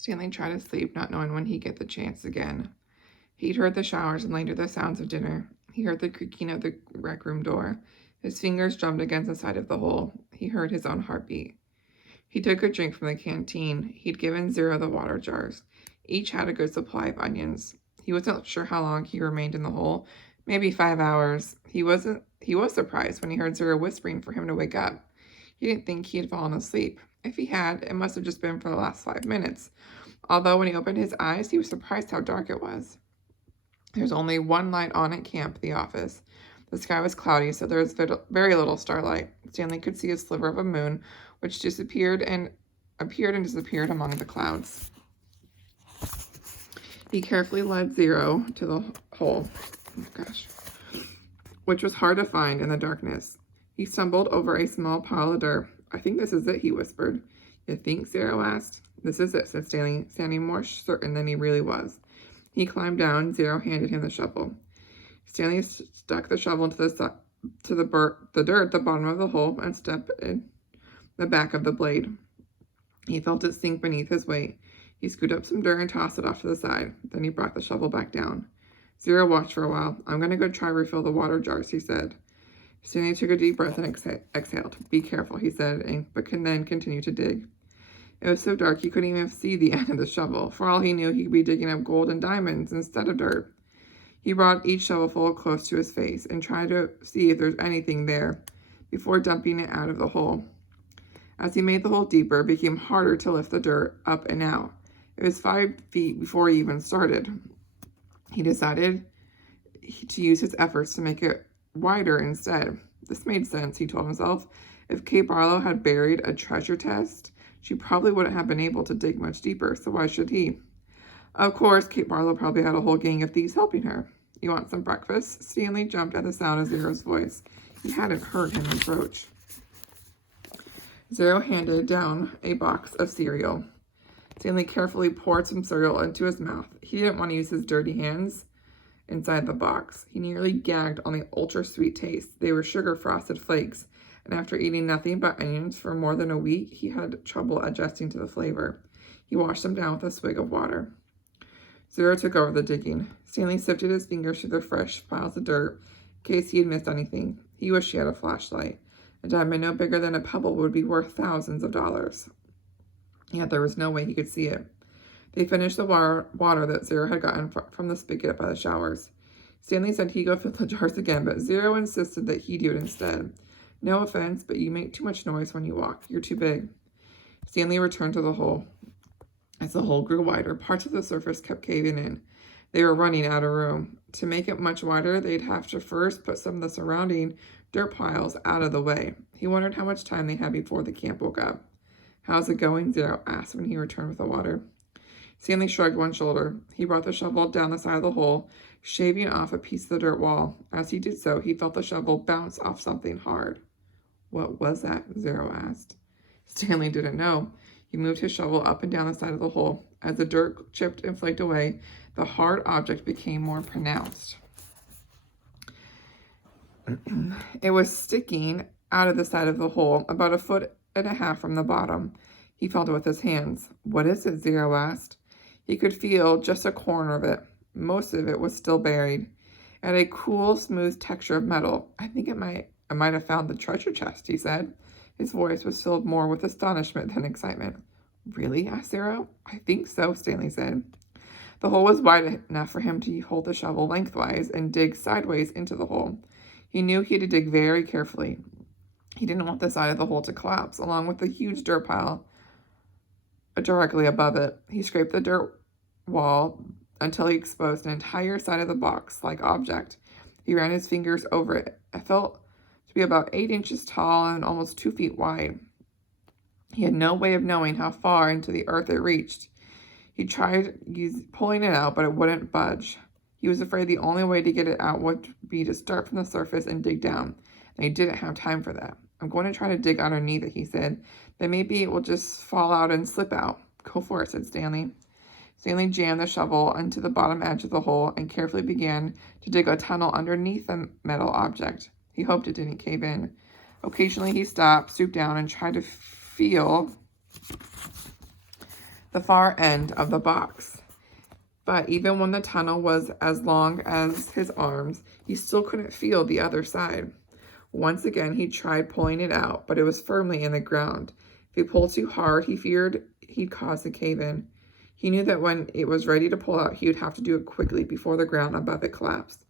Stanley tried to sleep, not knowing when he'd get the chance again. He'd heard the showers and later the sounds of dinner. He heard the creaking of the rec room door. His fingers drummed against the side of the hole. He heard his own heartbeat. He took a drink from the canteen. He'd given Zero the water jars. Each had a good supply of onions. He wasn't sure how long he remained in the hole. Maybe 5 hours. He was surprised when he heard Zero whispering for him to wake up. He didn't think he had fallen asleep. If he had, it must have just been for the last 5 minutes. Although when he opened his eyes, he was surprised how dark it was. There was only one light on at camp, the office. The sky was cloudy, so there was very little starlight. Stanley could see a sliver of a moon, which appeared and disappeared among the clouds. He carefully led Zero to the hole, which was hard to find in the darkness. He stumbled over a small pile of dirt. "I think this is it," he whispered. "You think?" Zero asked. "This is it," said Stanley, sounding more certain than he really was. He climbed down. Zero handed him the shovel. Stanley stuck the shovel into the dirt at the bottom of the hole and stepped in the back of the blade. He felt it sink beneath his weight. He scooped up some dirt and tossed it off to the side. Then he brought the shovel back down. Zero watched for a while. "I'm going to go try refill the water jars," he said. Stanley took a deep breath and exhaled. "Be careful," he said, but then continued to dig. It was so dark he couldn't even see the end of the shovel. For all he knew, he could be digging up gold and diamonds instead of dirt. He brought each shovelful close to his face and tried to see if there's anything there before dumping it out of the hole. As he made the hole deeper, it became harder to lift the dirt up and out. It was 5 feet before he even started. He decided to use his efforts to make it wider instead. This made sense, he told himself. If Kate Barlow had buried a treasure chest, she probably wouldn't have been able to dig much deeper, so why should he? Of course, Kate Barlow probably had a whole gang of thieves helping her. "You want some breakfast?" Stanley jumped at the sound of Zero's voice. He hadn't heard him approach. Zero handed down a box of cereal. Stanley carefully poured some cereal into his mouth. He didn't want to use his dirty hands inside the box. He nearly gagged on the ultra-sweet taste. They were sugar-frosted flakes, and after eating nothing but onions for more than a week, he had trouble adjusting to the flavor. He washed them down with a swig of water. Zero took over the digging. Stanley sifted his fingers through the fresh piles of dirt in case he had missed anything. He wished he had a flashlight. A diamond no bigger than a pebble would be worth thousands of dollars. Yet there was no way he could see it. They finished the water that Zero had gotten from the spigot by the showers. Stanley said he'd go fill the jars again, but Zero insisted that he do it instead. "No offense, but you make too much noise when you walk. You're too big." Stanley returned to the hole. As the hole grew wider, parts of the surface kept caving in. They were running out of room. To make it much wider, they'd have to first put some of the surrounding dirt piles out of the way. He wondered how much time they had before the camp woke up. "How's it going?" Zero asked when he returned with the water. Stanley shrugged one shoulder. He brought the shovel down the side of the hole, shaving off a piece of the dirt wall. As he did so, he felt the shovel bounce off something hard. "What was that?" Zero asked. Stanley didn't know. He moved his shovel up and down the side of the hole. As the dirt chipped and flaked away, the hard object became more pronounced. It was sticking out of the side of the hole, about 1.5 feet from the bottom. He felt it with his hands. "What is it?" Zero asked. He could feel just a corner of it. Most of it was still buried. It had a cool, smooth texture of metal. "I think I might have found the treasure chest," he said. His voice was filled more with astonishment than excitement. "Really?" asked Zero. "I think so," Stanley said. The hole was wide enough for him to hold the shovel lengthwise and dig sideways into the hole. He knew he had to dig very carefully. He didn't want the side of the hole to collapse, along with the huge dirt pile directly above it. He scraped the dirt wall until he exposed an entire side of the box-like object. He ran his fingers over it. It felt to be about 8 inches tall and almost 2 feet wide. He had no way of knowing how far into the earth it reached. He tried pulling it out, but it wouldn't budge. He was afraid the only way to get it out would be to start from the surface and dig down, and he didn't have time for that. "I'm going to try to dig underneath it," he said. "Then maybe it will just fall out and slip out." "Go for it," said Stanley. Stanley jammed the shovel into the bottom edge of the hole and carefully began to dig a tunnel underneath the metal object. He hoped it didn't cave in. Occasionally he stopped, stooped down, and tried to feel the far end of the box. But even when the tunnel was as long as his arms, he still couldn't feel the other side. Once again, he tried pulling it out, but it was firmly in the ground. If he pulled too hard, he feared he'd cause a cave-in. He knew that when it was ready to pull out, he would have to do it quickly before the ground above it collapsed.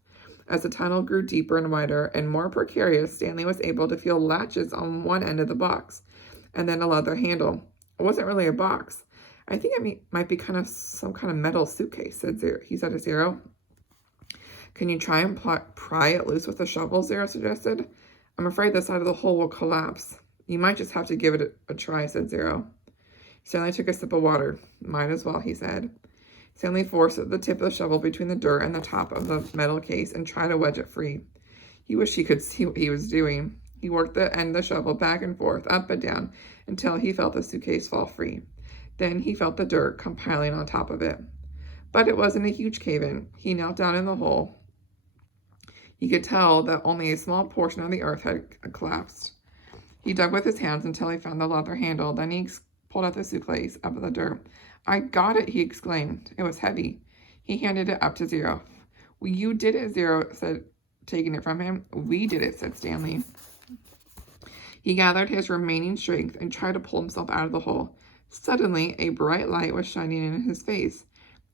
As the tunnel grew deeper and wider and more precarious, Stanley was able to feel latches on one end of the box and then a leather handle. It wasn't really a box. I think it might be some kind of metal suitcase, he said to Zero. Can you try and pry it loose with a shovel, Zero suggested. I'm afraid the side of the hole will collapse. You might just have to give it a try, said Zero. Stanley took a sip of water. Might as well, he said. Stanley forced the tip of the shovel between the dirt and the top of the metal case and tried to wedge it free. He wished he could see what he was doing. He worked the end of the shovel back and forth, up and down, until he felt the suitcase fall free. Then he felt the dirt compiling on top of it. But it wasn't a huge cave-in. He knelt down in the hole. He could tell that only a small portion of the earth had collapsed. He dug with his hands until he found the leather handle. Then he pulled out the suitcase out of the dirt. I got it, he exclaimed. It was heavy. He handed it up to Zero. Well, you did it, Zero said, taking it from him. We did it, said Stanley. He gathered his remaining strength and tried to pull himself out of the hole. Suddenly, a bright light was shining in his face.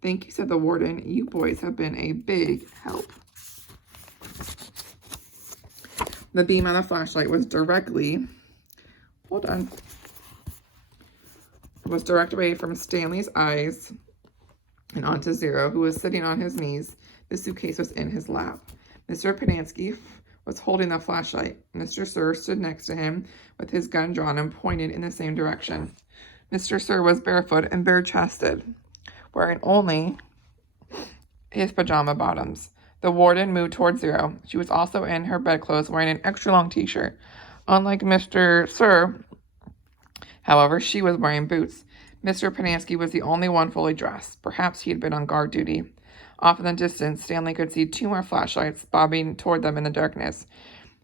Thank you, said the warden. You boys have been a big help. The beam of the flashlight was directed away from Stanley's eyes and onto Zero, who was sitting on his knees. The suitcase was in his lap. Mr. Padansky was holding the flashlight. Mr. Sir stood next to him with his gun drawn and pointed in the same direction. Mr. Sir was barefoot and bare-chested, wearing only his pajama bottoms. The warden moved toward Zero. She was also in her bedclothes, wearing an extra-long t-shirt. Unlike Mr. Sir, however, she was wearing boots. Mr. Padansky was the only one fully dressed. Perhaps he had been on guard duty. Off in the distance, Stanley could see two more flashlights bobbing toward them in the darkness.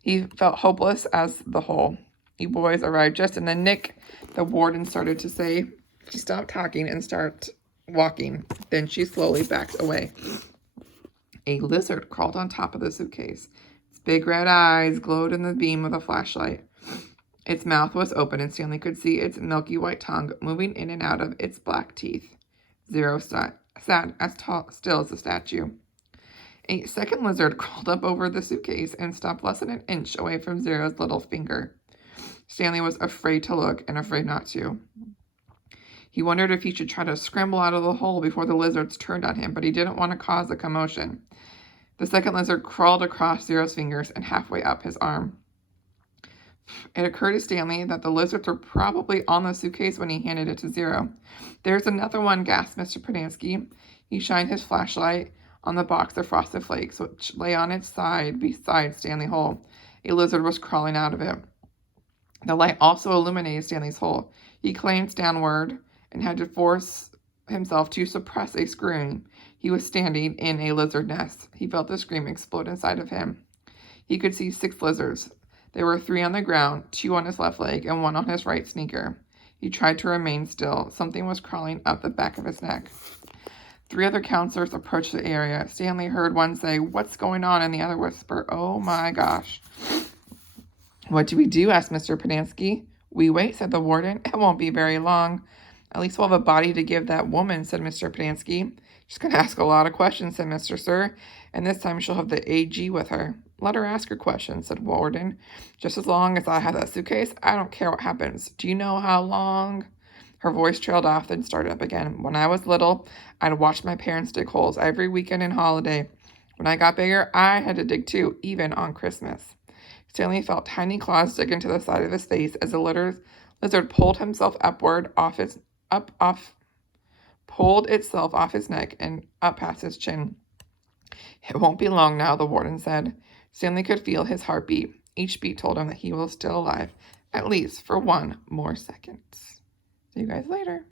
He felt hopeless as the whole. You boys arrived just in the nick, the warden started to say. She stopped talking and started walking. Then she slowly backed away. A lizard crawled on top of the suitcase. Its big red eyes glowed in the beam of the flashlight. Its mouth was open, and Stanley could see its milky white tongue moving in and out of its black teeth. Zero sat as still as a statue. A second lizard crawled up over the suitcase and stopped less than an inch away from Zero's little finger. Stanley was afraid to look and afraid not to. He wondered if he should try to scramble out of the hole before the lizards turned on him, but he didn't want to cause a commotion. The second lizard crawled across Zero's fingers and halfway up his arm. It occurred to Stanley that the lizards were probably on the suitcase when he handed it to Zero. There's another one, gasped Mr. Padansky. He shined his flashlight on the box of Frosted Flakes, which lay on its side beside Stanley's hole. A lizard was crawling out of it. The light also illuminated Stanley's hole. He glanced downward and had to force himself to suppress a scream. He was standing in a lizard nest. He felt the scream explode inside of him. He could see 6 lizards. There were 3 on the ground, 2 on his left leg, and 1 on his right sneaker. He tried to remain still. Something was crawling up the back of his neck. 3 other counselors approached the area. Stanley heard one say, "What's going on?" and the other whisper, "Oh my gosh." "What do we do?" asked Mr. Padansky. "We wait," said the warden. "It won't be very long." "At least we'll have a body to give that woman," said Mr. Padansky. "She's going to ask a lot of questions," said Mr. Sir, "and this time she'll have the AG with her." "Let her ask her questions," said Warden. "Just as long as I have that suitcase, I don't care what happens. Do you know how long?" Her voice trailed off, then started up again. "When I was little, I'd watch my parents dig holes every weekend and holiday. When I got bigger, I had to dig too, even on Christmas." Stanley felt tiny claws dig into the side of his face as the lizard pulled himself upward pulled itself off his neck and up past his chin. "It won't be long now," the warden said. Stanley could feel his heartbeat. Each beat told him that he was still alive, at least for 1 more second. See you guys later.